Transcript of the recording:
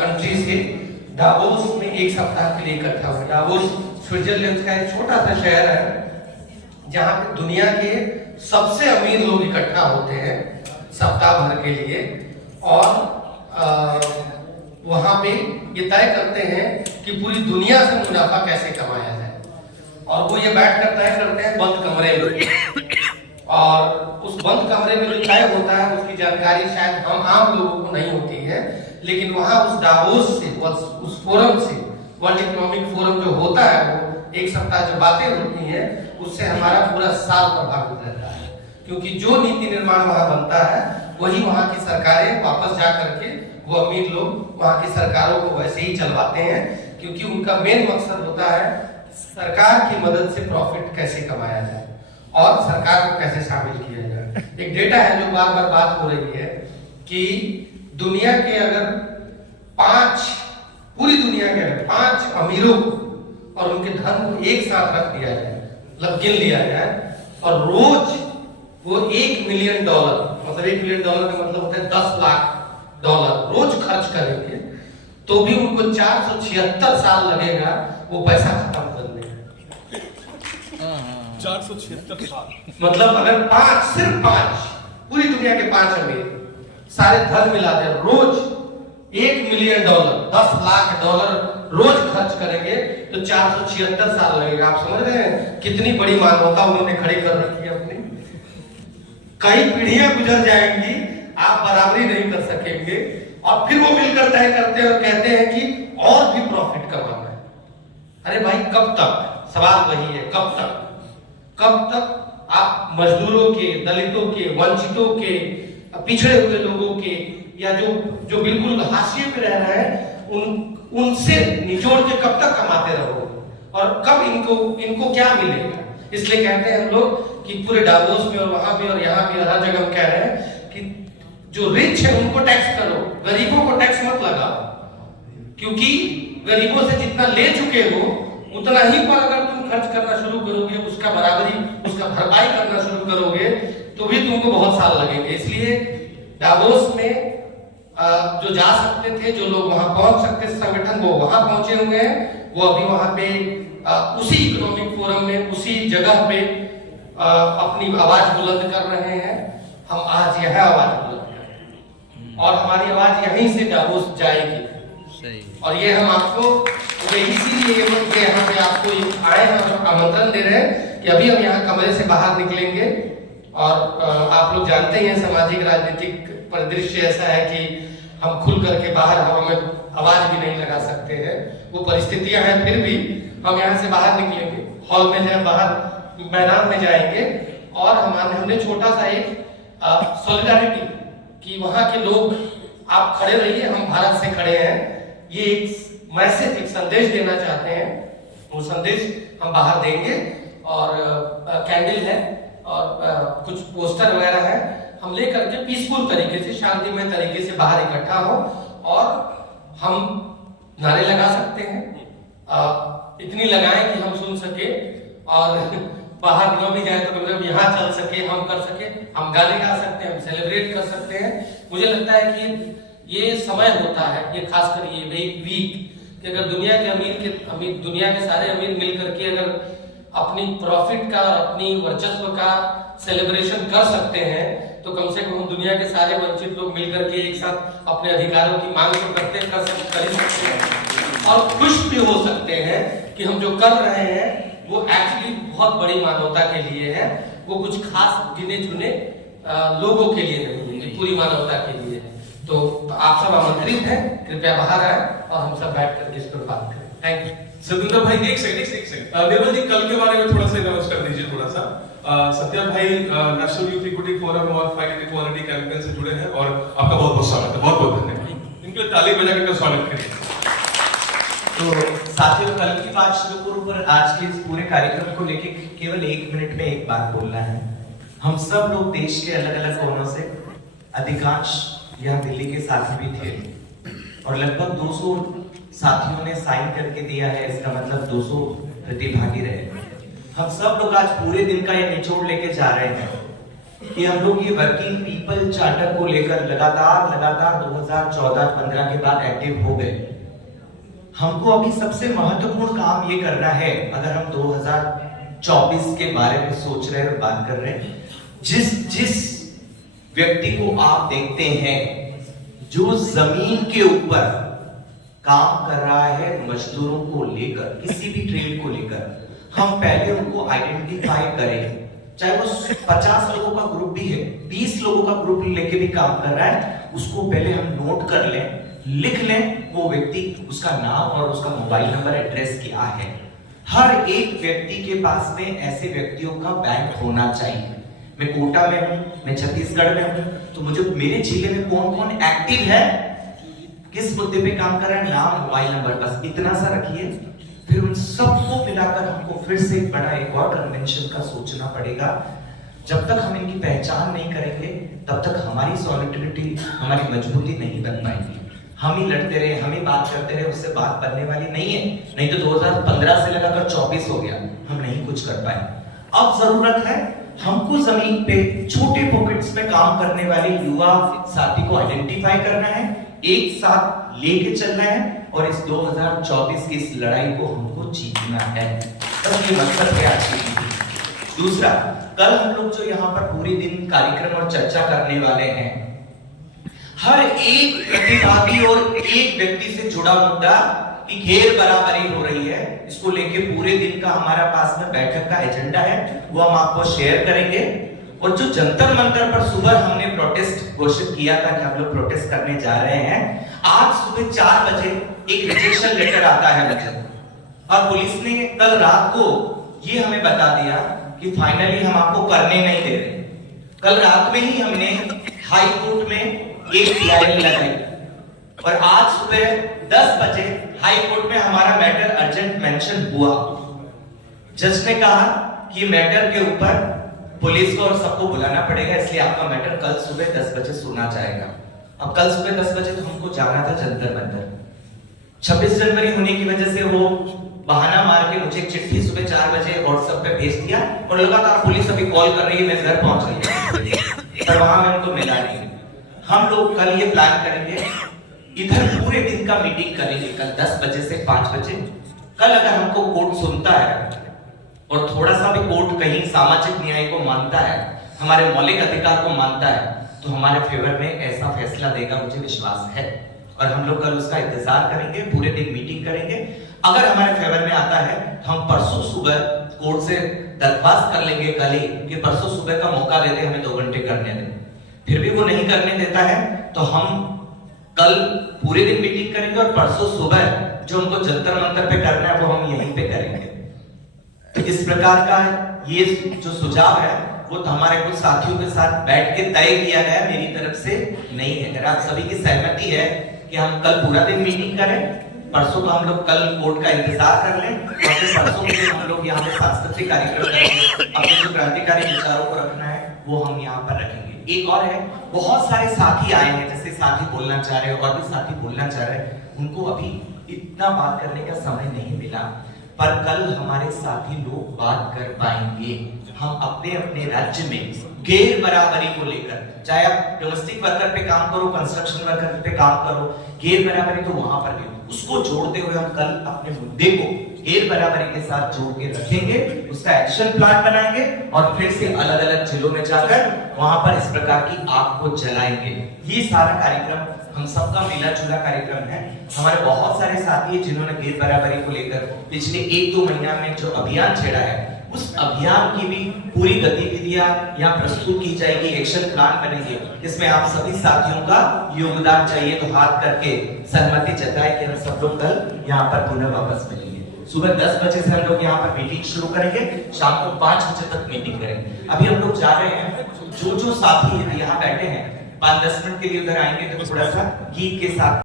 Country से Davos में एक सप्ताह के लिए इकट्ठा हुए। डावोस स्विट्जरलैंड का एक छोटा सा शहर है जहाँ पे दुनिया के सबसे अमीर लोग इकट्ठा होते हैं सप्ताह भर के लिए, और वहाँ पे ये तय करते हैं कि पूरी दुनिया से मुनाफा कैसे कमाया जाए। और वो ये बैठ कर तय करते हैं बंद कमरे में, और उस बंद कमरे में जो तय होता है उसकी जानकारी शायद हम आम लोगों को नहीं होती है, लेकिन वहाँ उस डावोस से, उस फोरम से, वर्ल्ड इकोनॉमिक फोरम जो होता है, वो एक सप्ताह जो बातें होती हैं उससे हमारा पूरा साल प्रभावित रहता है। क्योंकि जो नीति निर्माण वहाँ बनता है वही वहाँ की सरकारें वापस जा करके वो अमीर लोग वहाँ की सरकारों को वैसे ही चलवाते हैं, क्योंकि उनका मेन मकसद होता है सरकार की मदद से प्रॉफिट कैसे कमाया जाए और सरकार को कैसे शामिल किया जाए। एक डेटा है जो बार बार बात हो रही है कि दुनिया के अगर पूरी दुनिया के अगर 5 अमीरों को और उनके धन को एक साथ रख दिया जाए, मतलब गिन लिया जाए, और रोज वो $1 मिलियन, मतलब $1 मिलियन का मतलब होता है $10 लाख रोज खर्च करेंगे, तो भी उनको 476 साल लगेगा वो पैसा खत्म करने में। 476 साल, मतलब अगर सिर्फ 5 पूरी दुनिया के 5 अमीर सारे धन मिला दे, रोज $1 मिलियन, $10 लाख रोज खर्च करेंगे, तो 476 साल लगेगा। आप समझ रहे हैं कितनी बड़ी मानवता उन्होंने खड़ी कर रखी है अपनी। कई पीढ़ियां गुजर जाएंगी, आप बराबरी नहीं कर सकेंगे, और फिर वो मिलकर तय करते हैं और कहते हैं कि और भी प्रॉफिट कमाना है। अरे भाई कब तक? सवाल वही है, कब तक आप मजदूरों के, दलितों के, वंचितों के, पिछड़े हुए लोगों के, या जो बिल्कुल हाशिए पे रह रहे हैं उनसे निचोड़ के कब तक कमाते रहोगे, और कब इनको क्या मिलेगा? इसलिए कहते हैं हम लोग कि पूरे डावोस में और वहां भी और यहाँ भी हर जगह हम कह रहे हैं कि जो रिच है उनको टैक्स करो, गरीबों को टैक्स मत लगाओ, क्योंकि गरीबों से जितना ले चुके हो उतना ही पर अगर तुम खर्च करना शुरू करोगे, उसका भरपाई करना शुरू करोगे, तो भी तुमको बहुत साल लगेंगे। इसलिए डावोस में जो जा सकते थे, जो लोग वहां पहुंच सकते थे संगठन, वो वहां पहुंचे हुए हैं। वो अभी वहां पे उसी इकोनॉमिक फोरम में, उसी जगह पे अपनी आवाज बुलंद कर रहे हैं। हम आज यह आवाज बुलंद कर रहे हैं और हमारी आवाज यहीं से डावोस जाएगी। और ये हम आपको इसीलिए यहाँ पे आपको आए हैं और आमंत्रण दे रहे हैं कि अभी हम यहाँ कमरे से बाहर निकलेंगे, और आप लोग जानते ही हैं सामाजिक राजनीतिक परिदृश्य ऐसा है कि हम खुल करके बाहर हवा में आवाज भी नहीं लगा सकते हैं, वो परिस्थितियां हैं। फिर भी हम यहाँ से बाहर निकलेंगे, हॉल में जाए, बाहर मैदान में जाएंगे, और हमने छोटा सा एक सॉलिडारिटी कि वहाँ के लोग आप खड़े रहिए, हम भारत से खड़े हैं, ये एक मैसेज, एक संदेश देना चाहते हैं। वो संदेश हम बाहर देंगे, और कैंडल है और कुछ पोस्टर वगैरह है, हम लेकर के पीसफुल तरीके से, शांतिमय तरीके से बाहर इकट्ठा हो, और हम नारे लगा सकते हैं, इतनी लगाएं कि हम सुन सके, और बाहर न भी जाए तो कम से कम यहाँ चल सके, हम कर सके, हम गाने गा सकते हैं, हम सेलिब्रेट कर सकते हैं। मुझे लगता है कि ये समय होता है, ये खासकर ये वीक, कि अगर दुनिया के सारे अमीर मिलकर के अगर अपनी प्रॉफिट का और अपनी वर्चस्व का सेलिब्रेशन कर सकते हैं, तो कम से कम हम दुनिया के सारे वंचित लोग मिलकर के एक साथ अपने अधिकारों की मांग को कर ही सकते हैं, और खुश भी हो सकते हैं कि हम जो कर रहे हैं वो एक्चुअली बहुत बड़ी मानवता के लिए है, वो कुछ खास गिने चुने लोगों के लिए नहीं है, पूरी मानवता के लिए है। तो आप सब आमंत्रित हैं, कृपया बाहर आए और हम सब बैठ कर इस पर बात करें। Thank you. सत्येंद्र भाई एक सेकंड, निर्मल जी कल के बारे में थोड़ा सा अनाउंस कर दीजिए थोड़ा सा। सत्या भाई नेशनल यूथ इक्विटी फोरम और फाइट इक्वालिटी कैंपेन से जुड़े हैं, और आपका बहुत बहुत स्वागत है, बहुत बहुत धन्यवाद। इनके लिए ताली बजा कर स्वागत करें। तो साथियों, कल की बात शुरू करूं, पर आज के इस पूरे कार्यक्रम को लेके केवल 1 मिनट में एक बात बोलना है। हम सब लोग देश के अलग अलग कोनों से, अधिकांश यहाँ दिल्ली के साथी भी थे, और लगभग 200 साथियों ने साइन करके दिया है, इसका मतलब 200 प्रतिभागी रहे। हम सब लोग आज पूरे दिन का ये निचोड़ लेके जा रहे हैं कि हम लोग ये वर्किंग पीपल चार्टर को लेकर लगातार 2014-15 के बाद एक्टिव हो गए। हमको अभी सबसे महत्वपूर्ण काम ये करना है, अगर हम 2024 के बारे में सोच रहे हैं और बात कर रहे हैं, जिस व्यक्ति को आप देखते हैं जो जमीन के ऊपर काम कर रहा है मजदूरों को लेकर, किसी भी ट्रेड को लेकर, हम पहले उनको आइडेंटिफाई करें। चाहे वो 50 लोगों का ग्रुप भी है, 20 लोगों का ग्रुप लेके भी काम कर रहा है, उसको पहले हम नोट कर लें, लिख लें वो व्यक्ति, उसका नाम और उसका मोबाइल नंबर, एड्रेस क्या है। हर एक व्यक्ति के पास में ऐसे व्यक्तियों का बैंक होना चाहिए। मैं कोटा में हूं, मैं छत्तीसगढ़ में हूं, तो मुझे मेरे जिले में कौन कौन एक्टिव है, किस मुद्दे पे काम कर रहा है, नाम, मोबाइल नंबर, बस इतना सा रखिए। फिर उन सबको मिलाकर हमको फिर से एक बड़ा एक और कन्वेंशन का सोचना पड़ेगा। जब तक हम इनकी पहचान नहीं करेंगे तब तक हमारी सॉलिडिटी, हमारी मजबूती नहीं बन पाएगी। हम ही लड़ते रहे, हम ही बात करते रहे, उससे बात बनने वाली नहीं है। नहीं तो 2015 से लगाकर 24 हो गया, हम नहीं कुछ कर पाए। अब जरूरत है हमको जमीन पे छोटे पॉकेट्स में काम करने वाले युवा साथी को आइडेंटिफाई करना है, एक साथ लेके चलना है और इस 2024 की इस लड़ाई को हमको जीतना है। बस ये मकसद है आज की। दूसरा, कल हम लोग जो यहाँ पर पूरे दिन कार्यक्रम और चर्चा करने वाले हैं, हर एक प्रतिभागी और एक व्यक्ति से जुड़ा मुद्दा कि घेर बराबरी हो रही है, इसको लेके पूरे दिन का हमारा पास में बैठक का एजेंडा है, वो हम आपको शेयर करेंगे। और जो जंतर मंतर पर सुबह हमने प्रोटेस्ट घोषित किया था कि हम लोग प्रोटेस्ट करने जा रहे हैं, आज सुबह 4 बजे एक रिजेक्शन लेटर आता है मुझे, और पुलिस ने कल रात को ये हमें बता दिया कि फाइनली हम आपको करने नहीं दे रहे। कल रात में ही हमने हाई कोर्ट में एक PIL लगाई और आज सुबह 10 बजे हाई कोर्ट में हमारा मैटर अर्जेंट मेंशन हुआ। जज ने कहा कि मैटर के ऊपर पुलिस को और सबको बुलाना पड़ेगा, इसलिए आपका मैटर कल सुबह 10 बजे सुना जाएगा। अब कल सुबह 10 बजे तो हमको जाना था जंतर मंतर। 26 जनवरी होने की वजह से वो बहाना मार के मुझे एक चिट्ठी सुबह 4 बजे व्हाट्सएप पे भेज दिया और लगातार पुलिस अभी कॉल कर रही है, मैं घर पहुंच गई, पर वहां में उनको मिला नहीं। हम लोग कल ये प्लान करेंगे, इधर पूरे दिन का मीटिंग करेंगे कल 10 बजे से 5 बजे। कल अगर हमको कोर्ट सुनता है और थोड़ा सा भी कोर्ट कहीं सामाजिक न्याय को मानता है, हमारे मौलिक अधिकार को मानता है, तो हमारे फेवर में ऐसा फैसला देगा, मुझे विश्वास है। और हम लोग कल उसका इंतजार करेंगे, पूरे दिन मीटिंग करेंगे। अगर हमारे फेवर में आता है तो हम परसों सुबह कोर्ट से दरख्वास्त कर लेंगे कल ही कि परसों सुबह का मौका दे दे, हमें 2 घंटे करने दें। फिर भी वो नहीं करने देता है तो हम कल पूरे दिन मीटिंग करेंगे और परसों सुबह जो हमको जंतर मंतर पे करना है वो हम यहीं पे करेंगे। तो इस प्रकार का ये जो सुझाव है वो तो हमारे कुछ साथियों के साथ बैठ के तय किया गया, मेरी तरफ से नहीं है। अगर आप सभी की सहमति है कि हम कल पूरा दिन मीटिंग करें, परसों का हम लोग कल कोर्ट का इंतजार कर लें और फिर परसों के दिन हम लोग यहाँ पे सांस्कृतिक कार्यक्रम करेंगे, अपने जो क्रांतिकारी विचारों को रखना है वो हम यहाँ पर रखेंगे। एक और है, बहुत सारे साथी आए हैं, जैसे साथी बोलना चाह रहे हैं और भी साथी बोलना चाह रहे हैं, उनको अभी इतना बात करने का समय नहीं मिला, पर कल हमारे साथी लोग बात कर पाएंगे। हम अपने अपने राज्य में गैर बराबरी को लेकर, चाहे आप डोमेस्टिक वर्कर पे काम करो, कंस्ट्रक्शन वर्कर पे काम करो, गैर बराबरी तो वहां पर भी, उसको जोड़ते हुए हम कल अपने मुद्दे को गैर बराबरी के साथ जोड़ के रखेंगे, उसका एक्शन प्लान बनाएंगे और फिर से अलग अलग जिलों में जाकर वहां पर इस प्रकार की आग को जलाएंगे। ये सारा कार्यक्रम हम सबका मिला जुला कार्यक्रम है। हमारे बहुत सारे साथी हैं जिन्होंने गैर बराबरी को लेकर पिछले 1-2 महीना में जो अभियान छेड़ा है, उस अभियान की भी पूरी गतिविधियां यहाँ प्रस्तुत की जाएगी, एक्शन प्लान बनेंगे। इसमें आप सभी साथियों का योगदान चाहिए, तो हाथ करके सहमति जताए कि हम सब लोग कल यहाँ पर पुनः वापस मिलेंगे। सुबह 10 बजे से हम लोग यहाँ पर मीटिंग शुरू करेंगे, शाम को 5 बजे तक मीटिंग करेंगे। अभी हम लोग जा रहे हैं, जो साथी यहाँ बैठे हैं 5-10 मिनट के लिए उधर आएंगे तो थोड़ा सा गीत के साथ